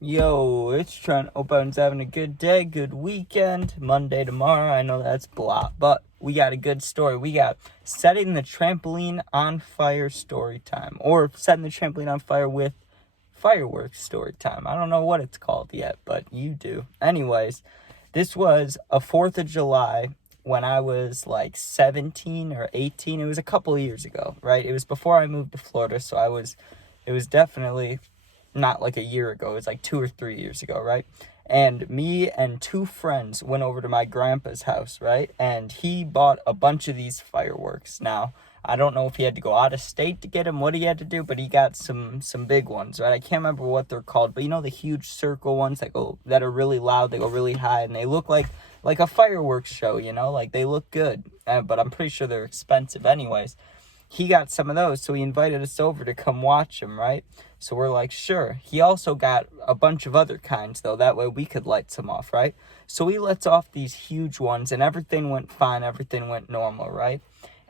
Yo, it's Trent. Hope everyone's having a good day, good weekend. Monday tomorrow. I know that's blah, but we got a good story. We got setting the trampoline on fire story time, or setting the trampoline on fire with fireworks story time. I don't know what it's called yet, but you do. Anyways, this was a 4th of July when I was like 17 or 18. It was a couple of years ago, right? It was before I moved to Florida, so it was definitely not like a year ago. It was like 2 or 3 years ago, right? And me and two friends went over to my grandpa's house, right? And he bought a bunch of these fireworks. Now, I don't know if he had to go out of state to get them, what he had to do, but he got some big ones, right? I can't remember what they're called, but you know the huge circle ones that are really loud, they go really high, and they look like a fireworks show, you know? Like, they look good, but I'm pretty sure they're expensive anyways. He got some of those, so he invited us over to come watch them, right? So we're like, sure. He also got a bunch of other kinds, though. That way we could light some off, right? So he lets off these huge ones, and everything went fine. Everything went normal, right?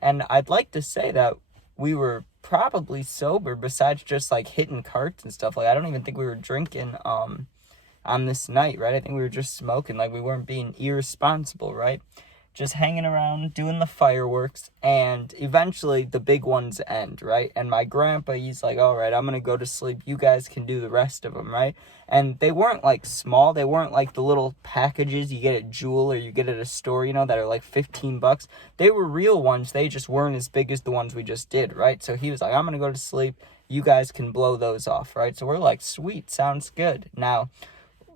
And I'd like to say that we were probably sober, besides just, like, hitting carts and stuff. Like, I don't even think we were drinking on this night, right? I think we were just smoking. Like, we weren't being irresponsible, right? Just hanging around, doing the fireworks, and eventually the big ones end, right? And my grandpa, he's like, all right, I'm gonna go to sleep. You guys can do the rest of them, right? And they weren't like small. They weren't like the little packages you get at Jewel or you get at a store, you know, that are like $15. They were real ones. They just weren't as big as the ones we just did, right? So he was like, I'm gonna go to sleep. You guys can blow those off, right? So we're like, sweet, sounds good. Now,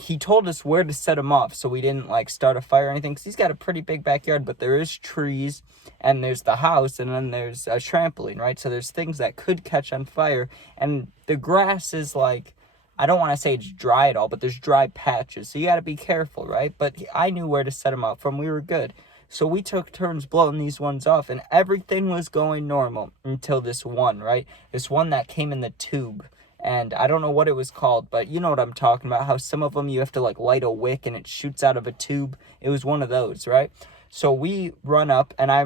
he told us where to set them off so we didn't like start a fire or anything, because he's got a pretty big backyard, but there is trees and there's the house and then there's a trampoline, right? So there's things that could catch on fire, and the grass is like, I don't want to say it's dry at all, but there's dry patches, so you got to be careful, right? But I knew where to set them off from. We were good. So we took turns blowing these ones off, and everything was going normal until this one, right? This one that came in the tube. And I don't know what it was called, but you know what I'm talking about, how some of them you have to like light a wick and it shoots out of a tube. It was one of those, right? So we run up, and I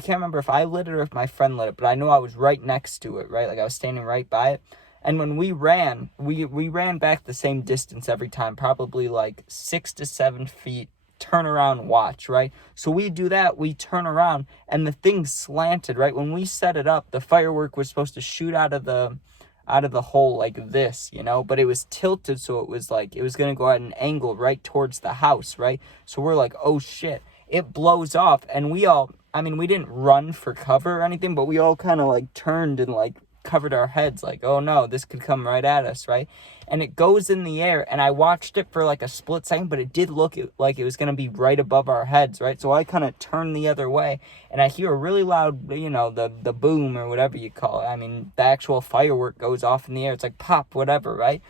can't remember if I lit it or if my friend lit it, but I know I was right next to it, right? Like I was standing right by it. And when we ran, we ran back the same distance every time, probably like 6 to 7 feet, turn around, watch, right? So we do that, we turn around, and the thing slanted, right? When we set it up, the firework was supposed to shoot out of the hole like this, you know, but it was tilted, so it was like it was going to go at an angle right towards the house, right? So we're like, oh shit, it blows off. And we didn't run for cover or anything, but we all kind of like turned and like covered our heads, like, oh no, this could come right at us, right? And it goes in the air, and I watched it for like a split second, but it did look like it was going to be right above our heads, right? So I kind of turned the other way, and I hear a really loud, you know, the boom or whatever you call it. I mean, the actual firework goes off in the air. It's like pop, whatever, right?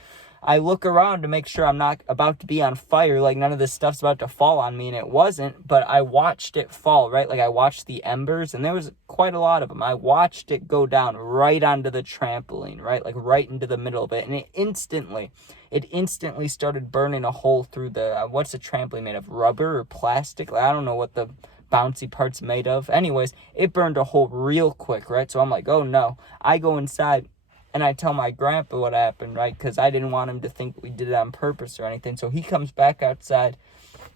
I look around to make sure I'm not about to be on fire, like none of this stuff's about to fall on me, and it wasn't, but I watched it fall, right? Like I watched the embers, and there was quite a lot of them. I watched it go down right onto the trampoline, right? Like right into the middle of it, and it instantly started burning a hole through the, what's the trampoline made of, rubber or plastic? Like, I don't know what the bouncy part's made of. Anyways, it burned a hole real quick, right? So I'm like, oh no. I go inside, and I tell my grandpa what happened, right? Because I didn't want him to think we did it on purpose or anything. So he comes back outside,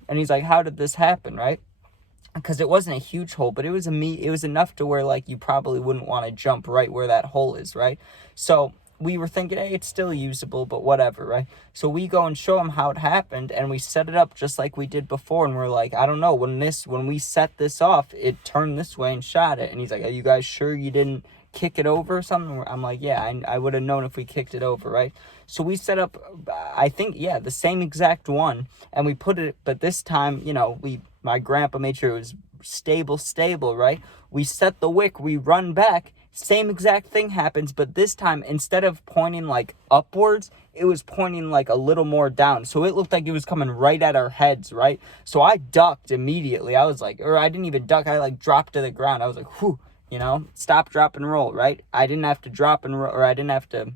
and he's like, how did this happen, right? Because it wasn't a huge hole, but it was enough to where, like, you probably wouldn't want to jump right where that hole is, right? So we were thinking, hey, it's still usable, but whatever, right? So we go and show him how it happened, and we set it up just like we did before, and we're like, I don't know, when we set this off, it turned this way and shot it. And he's like, are you guys sure you didn't kick it over or something? I'm like, yeah, I would have known if we kicked it over, right? So we set up, I think, yeah, the same exact one, and we put it, but this time, you know, my grandpa made sure it was stable, right? We set the wick, we run back, same exact thing happens, but this time, instead of pointing like upwards, it was pointing like a little more down. So it looked like it was coming right at our heads, right? So I ducked immediately. I was like, or I didn't even duck, I like dropped to the ground. I was like, whew, you know, stop, drop, and roll, right? I didn't have to drop and roll, or I didn't have to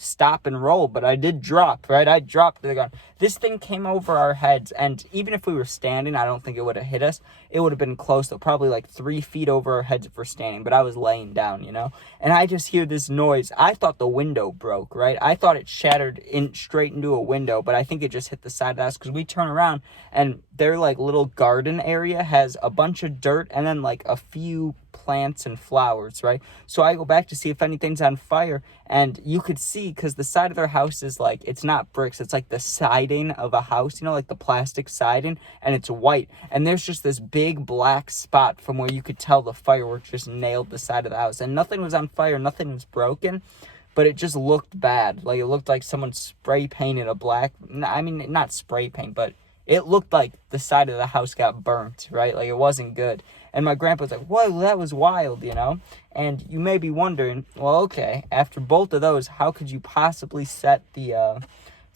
stop and roll, but I did drop, right? I dropped to the ground. This thing came over our heads, and even if we were standing, I don't think it would have hit us. It would have been close, though, probably like 3 feet over our heads if we're standing, but I was laying down, you know? And I just hear this noise. I thought the window broke, right? I thought it shattered straight into a window, but I think it just hit the side of the house, because we turn around, and their, like, little garden area has a bunch of dirt and then, like, a few plants and flowers, right? So I go back to see if anything's on fire, and you could see, because the side of their house is like, it's not bricks, it's like the siding of a house, you know, like the plastic siding, and it's white, and there's just this big black spot from where you could tell the fireworks just nailed the side of the house, and nothing was on fire, nothing was broken, but it just looked bad. Like, it looked like someone spray painted a black, I mean, not spray paint, but it looked like the side of the house got burnt, right? Like, it wasn't good. And my grandpa was like, whoa, that was wild, you know? And you may be wondering, well, okay, after both of those, how could you possibly set the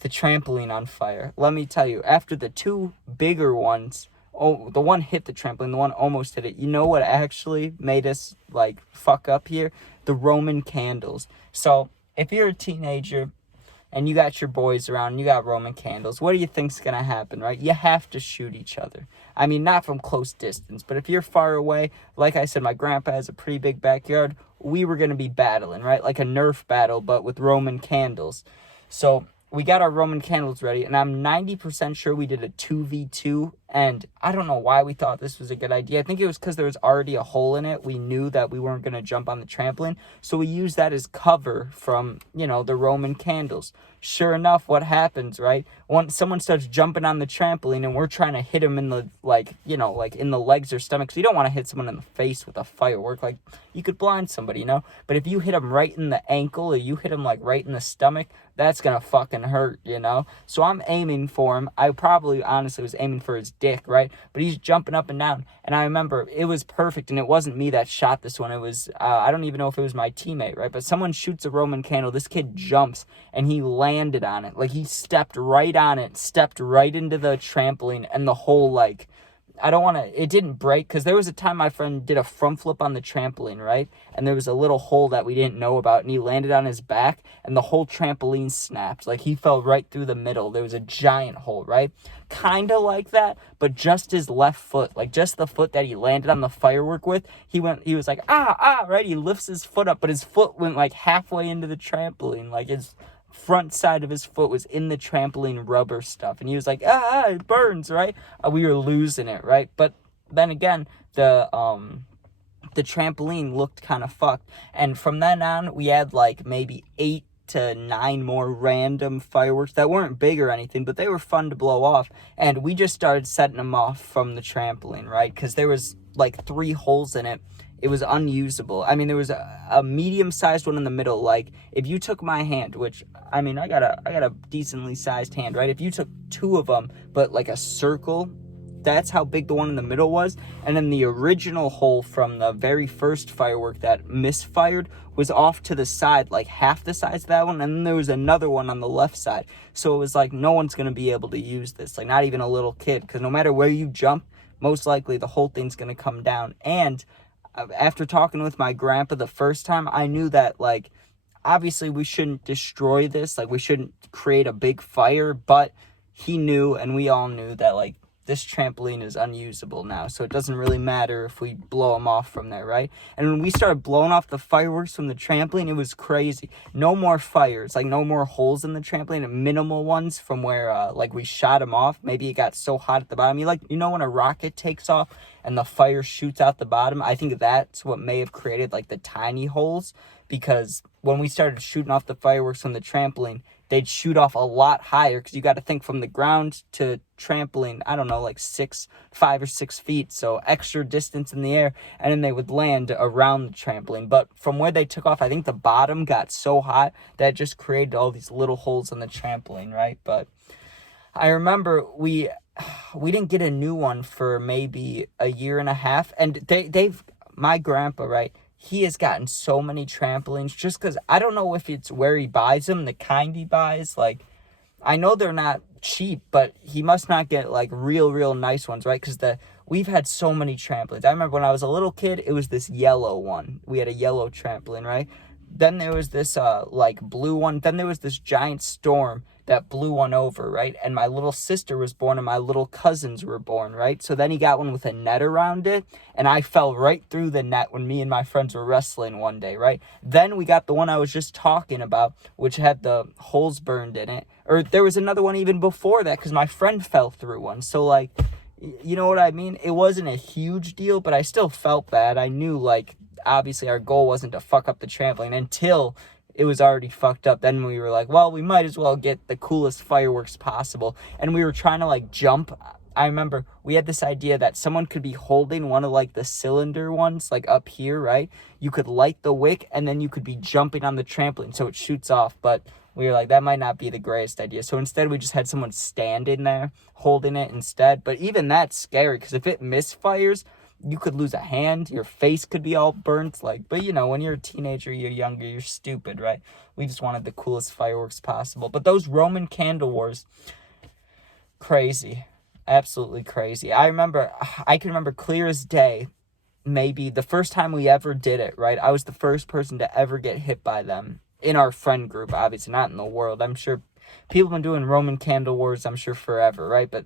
trampoline on fire? Let me tell you, after the two bigger ones, the one hit the trampoline, the one almost hit it. You know what actually made us, like, fuck up here? The Roman candles. So, if you're a teenager and you got your boys around, and you got Roman candles, what do you think's gonna happen, right? You have to shoot each other. I mean, not from close distance, but if you're far away, like I said, my grandpa has a pretty big backyard, we were gonna be battling, right? Like a Nerf battle, but with Roman candles. So, we got our Roman candles ready, and I'm 90% sure we did a 2v2, and I don't know why we thought this was a good idea. I think it was because there was already a hole in it. We knew that we weren't going to jump on the trampoline, so we used that as cover from, you know, the Roman candles. Sure enough, what happens, right? When someone starts jumping on the trampoline, and we're trying to hit him in the, like, you know, like in the legs or stomach, because you don't want to hit someone in the face with a firework. Like, you could blind somebody, you know? But if you hit him right in the ankle, or you hit him, like, right in the stomach, that's going to fucking hurt, you know? So I'm aiming for him. I probably, honestly, was aiming for his dick, right? But he's jumping up and down. And I remember it was perfect, and it wasn't me that shot this one. It was, I don't even know if it was my teammate, right? But someone shoots a Roman candle. This kid jumps, and he landed on it. Like, he stepped right on it, stepped right into the trampoline, and the whole, like, it didn't break, because there was a time my friend did a front flip on the trampoline, right? And there was a little hole that we didn't know about, and he landed on his back, and the whole trampoline snapped. Like, he fell right through the middle. There was a giant hole, right? Kind of like that, but just his left foot, like just the foot that he landed on the firework with, he was like, right? He lifts his foot up, but his foot went like halfway into the trampoline, like his front side of his foot was in the trampoline rubber stuff, and he was like, it burns, right? We were losing it, right? But then again, the trampoline looked kind of fucked, and from then on, we had like maybe 8 to 9 more random fireworks that weren't big or anything, but they were fun to blow off, and we just started setting them off from the trampoline, right? Because there was like 3 holes in it. It was unusable. I mean, there was a medium-sized one in the middle. Like, if you took my hand, which, I mean, I got a decently sized hand, right? If you took 2 of them, but like a circle, that's how big the one in the middle was. And then the original hole from the very first firework that misfired was off to the side, like half the size of that one. And then there was another one on the left side. So it was like, no one's going to be able to use this. Like, not even a little kid. Because no matter where you jump, most likely the whole thing's going to come down. And after talking with my grandpa the first time, I knew that, like, obviously we shouldn't destroy this. Like, we shouldn't create a big fire. But he knew, and we all knew, that, like, this trampoline is unusable now, so it doesn't really matter if we blow them off from there, right? And when we started blowing off the fireworks from the trampoline, it was crazy. No more fires, like no more holes in the trampoline, minimal ones from where, like, we shot them off. Maybe it got so hot at the bottom. You know when a rocket takes off and the fire shoots out the bottom? I think that's what may have created, like, the tiny holes, because when we started shooting off the fireworks from the trampoline, they'd shoot off a lot higher, because you got to think from the ground to trampoline, I don't know, like 5 or 6 feet, so extra distance in the air, and then they would land around the trampoline. But from where they took off, I think the bottom got so hot that it just created all these little holes in the trampoline, right? But I remember we didn't get a new one for maybe a year and a half, and my grandpa, right, he has gotten so many trampolines, just because I don't know if it's where he buys them, the kind he buys. Like, I know they're not cheap, but he must not get, like, real nice ones, right? Because we've had so many trampolines. I remember when I was a little kid, it was this yellow one. We had a yellow trampoline, right? then there was this like blue one. Then there was this giant storm that blew one over, right? And my little sister was born and my little cousins were born, right? So then he got one with a net around it, and I fell right through the net when me and my friends were wrestling one day, right? Then we got the one I was just talking about, which had the holes burned in it. Or there was another one even before that because my friend fell through one. So, like, you know what I mean? It wasn't a huge deal, but I still felt bad. I knew, like, obviously our goal wasn't to fuck up the trampoline until it was already fucked up. Then we were like, well, we might as well get the coolest fireworks possible. And we were trying to, like, jump. I remember we had this idea that someone could be holding one of, like, the cylinder ones, like, up here, right? You could light the wick, and then you could be jumping on the trampoline so it shoots off. But we were like, that might not be the greatest idea. So instead, we just had someone standing there holding it instead. But even that's scary, because if it misfires, you could lose a hand, your face could be all burnt, like, but you know, when you're a teenager, you're younger, you're stupid, right? We just wanted the coolest fireworks possible. But those Roman candle wars, crazy, absolutely crazy. I can remember clear as day, maybe the first time we ever did it, right? I was the first person to ever get hit by them in our friend group, obviously not in the world. I'm sure people have been doing Roman candle wars, I'm sure forever, right? But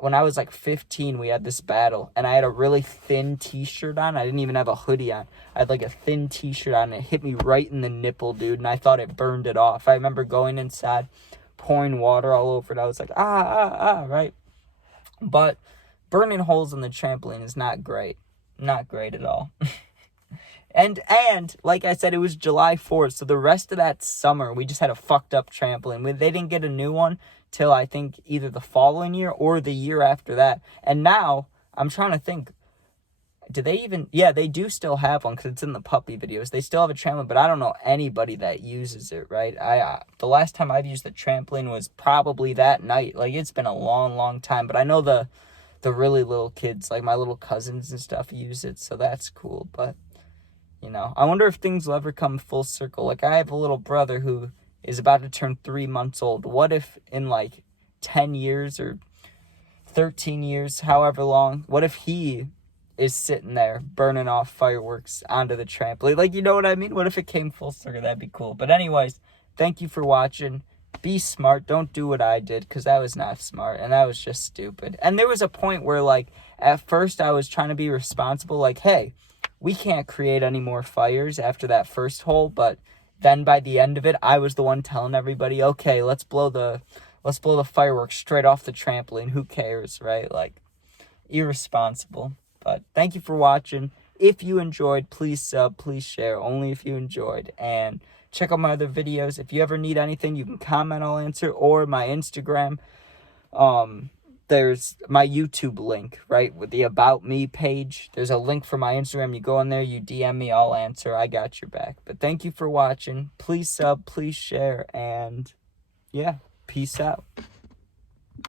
when I was like 15, we had this battle, and I had a really thin t-shirt on. I didn't even have a hoodie on. I had like a thin t-shirt on, and it hit me right in the nipple, dude, and I thought it burned it off. I remember going inside, pouring water all over it. I was like, right? But burning holes in the trampoline is not great. Not great at all. And like I said, it was July 4th, so the rest of that summer, we just had a fucked up trampoline. They didn't get a new one till I think either the following year or the year after that. And now, I'm trying to think, do they even, yeah, they do still have one because it's in the puppy videos. They still have a trampoline, but I don't know anybody that uses it, right? The last time I've used the trampoline was probably that night. Like, it's been a long, long time, but I know the really little kids, like my little cousins and stuff, use it, so that's cool. But you know, I wonder if things will ever come full circle. Like, I have a little brother who is about to turn 3 months old. What if in, like, 10 years or 13 years, however long, what if he is sitting there burning off fireworks onto the trampoline? Like, you know what I mean? What if it came full circle? That'd be cool. But anyways, thank you for watching. Be smart. Don't do what I did, because that was not smart, and that was just stupid. And there was a point where, like, at first I was trying to be responsible, like, hey, we can't create any more fires after that first hole. But then by the end of it, I was the one telling everybody, okay, let's blow the fireworks straight off the trampoline. Who cares, right? Like, irresponsible. But thank you for watching. If you enjoyed, please sub, please share, only if you enjoyed. And check out my other videos. If you ever need anything, you can comment, I'll answer, or my Instagram. There's my YouTube link, right, with the About Me page. There's a link for my Instagram. You go in there, you DM me, I'll answer. I got your back. But thank you for watching. Please sub, please share, and yeah, peace out.